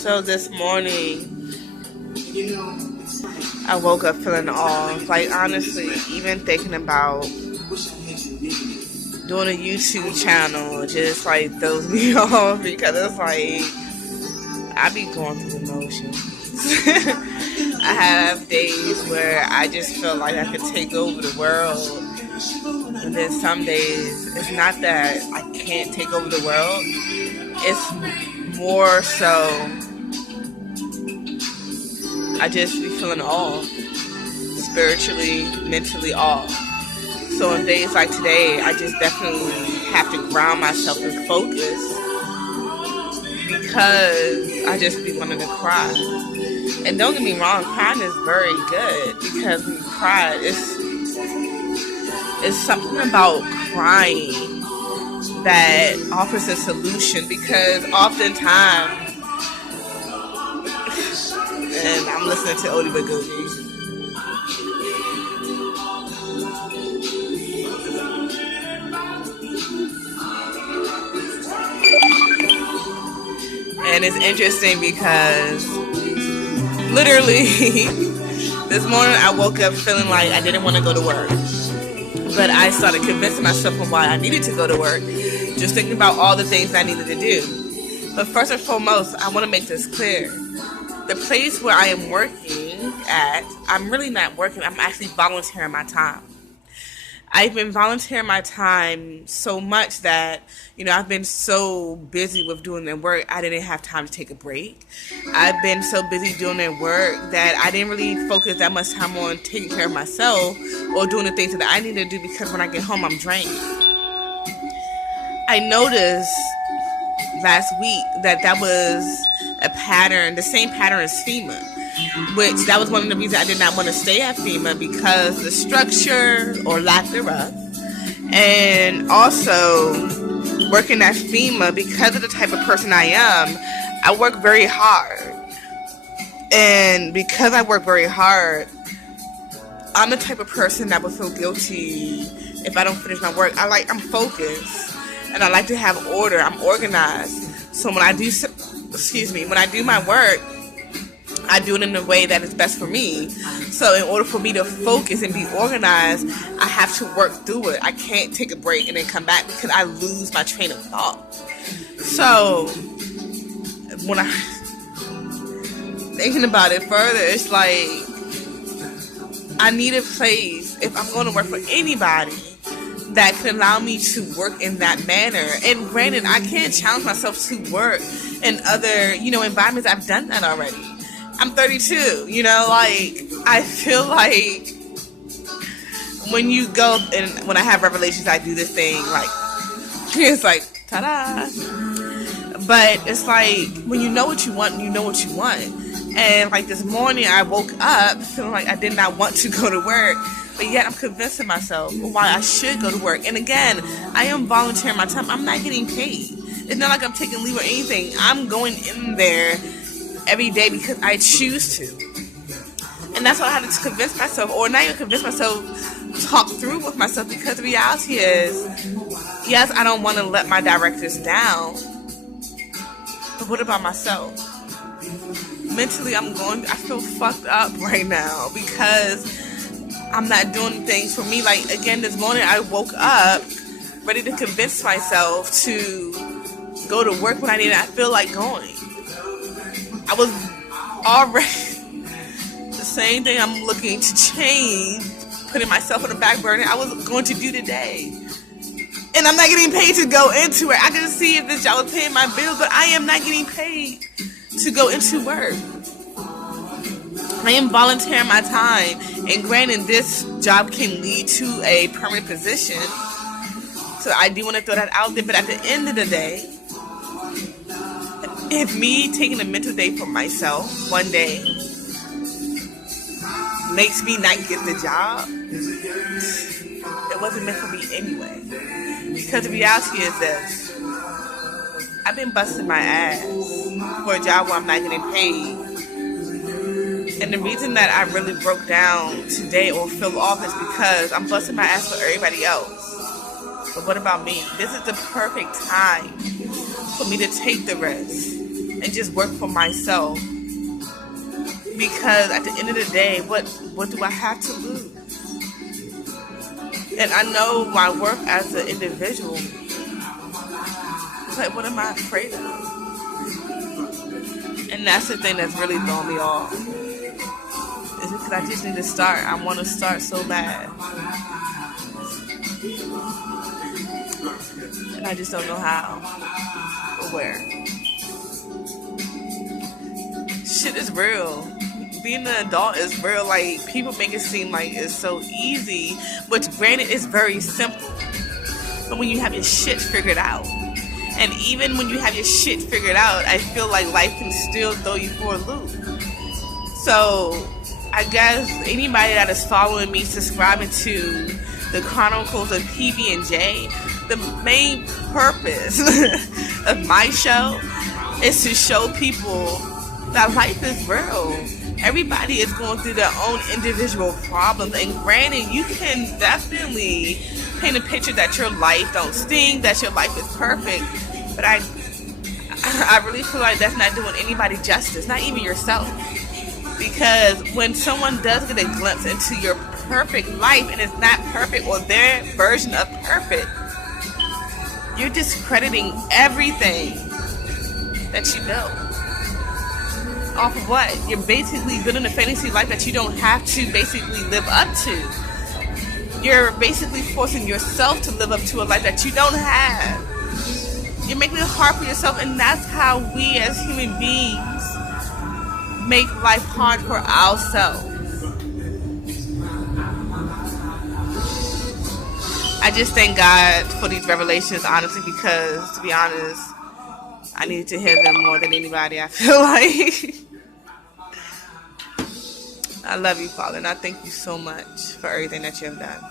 So this morning, I woke up feeling off. Like, honestly, even thinking about doing a YouTube channel just like throws me off because it's like I be going through the motions. I have days where I just feel like I could take over the world, and then some days it's not that I can't take over the world. It's more so I just be feeling off, spiritually, mentally off. So on days like today, I just definitely have to ground myself and focus because I just be wanting to cry. And don't get me wrong, crying is very good because when you cry, it's something about crying that offers a solution, because oftentimes, and I'm listening to ᕼᗩကိকিY. And it's interesting because literally this morning I woke up feeling like I didn't want to go to work. But I started convincing myself on why I needed to go to work, just thinking about all the things I needed to do. But first and foremost, I want to make this clear. The place where I am working at, I'm really not working. I'm actually volunteering my time. I've been volunteering my time so much that, I've been so busy with doing their work, I didn't have time to take a break. I've been so busy doing their work that I didn't really focus that much time on taking care of myself or doing the things that I need to do, because when I get home, I'm drained. I noticed last week that was a pattern, the same pattern as FEMA, which that was one of the reasons I did not want to stay at FEMA, because the structure or lack thereof, and also working at FEMA, because of the type of person I am, I work very hard. And because I work very hard, I'm the type of person that would feel guilty if I don't finish my work. I'm focused, and I like to have order. I'm organized. So when I do my work, I do it in a way that is best for me. So in order for me to focus and be organized, I have to work through it. I can't take a break and then come back because I lose my train of thought. So when I thinking about it further, it's like I need a place, if I'm going to work for anybody, that can allow me to work in that manner. And granted, I can't challenge myself to work in other, environments. I've done that already. I'm 32, I feel like when you go, and when I have revelations, I do this thing, it's like, ta-da. But it's like, when you know what you want, you know what you want. And like this morning, I woke up feeling like I did not want to go to work, but yet I'm convincing myself why I should go to work. And again, I am volunteering my time. I'm not getting paid. It's not like I'm taking leave or anything. I'm going in there every day because I choose to. And that's what I had to convince myself, or not even convince myself, talk through with myself, because the reality is, yes, I don't want to let my directors down, but what about myself? Mentally, I feel fucked up right now because I'm not doing things for me. Like, again, this morning I woke up ready to convince myself to go to work when I feel like going. I was already the same thing I'm looking to change, putting myself on the back burner, I was going to do today. And I'm not getting paid to go into it. I can see if this job was paying my bills, but I am not getting paid to go into work. I am volunteering my time, and granted, this job can lead to a permanent position, so I do want to throw that out there. But at the end of the day, if me taking a mental day for myself one day makes me not get the job, it wasn't meant for me anyway. Because the reality is this: I've been busting my ass for a job where I'm not getting paid. And the reason that I really broke down today or fell off is because I'm busting my ass for everybody else. But what about me? This is the perfect time for me to take the risk and just work for myself. Because at the end of the day, what do I have to lose? And I know my worth as an individual. It's like, what am I afraid of? And that's the thing that's really throwing me off. It's because I just need to start. I want to start so bad. And I just don't know how or where. Shit is real. Being an adult is real. Like, people make it seem like it's so easy, which granted is very simple. But when you have your shit figured out, and even when you have your shit figured out, I feel like life can still throw you for a loop. So I guess anybody that is following me, subscribing to the Chronicles of PB&J, the main purpose of my show is to show people that life is real. Everybody is going through their own individual problems, and granted, you can definitely paint a picture that your life don't stink, that your life is perfect, but I really feel like that's not doing anybody justice, not even yourself. Because when someone does get a glimpse into your perfect life and it's not perfect, or their version of perfect, you're discrediting everything that you built. Off of what? You're basically building a fantasy life that you don't have to basically live up to. You're basically forcing yourself to live up to a life that you don't have. You're making it hard for yourself, and that's how we as human beings make life hard for ourselves. I just thank God for these revelations, honestly, because, to be honest, I needed to hear them more than anybody, I feel like. I love you, Father, and I thank you so much for everything that you have done.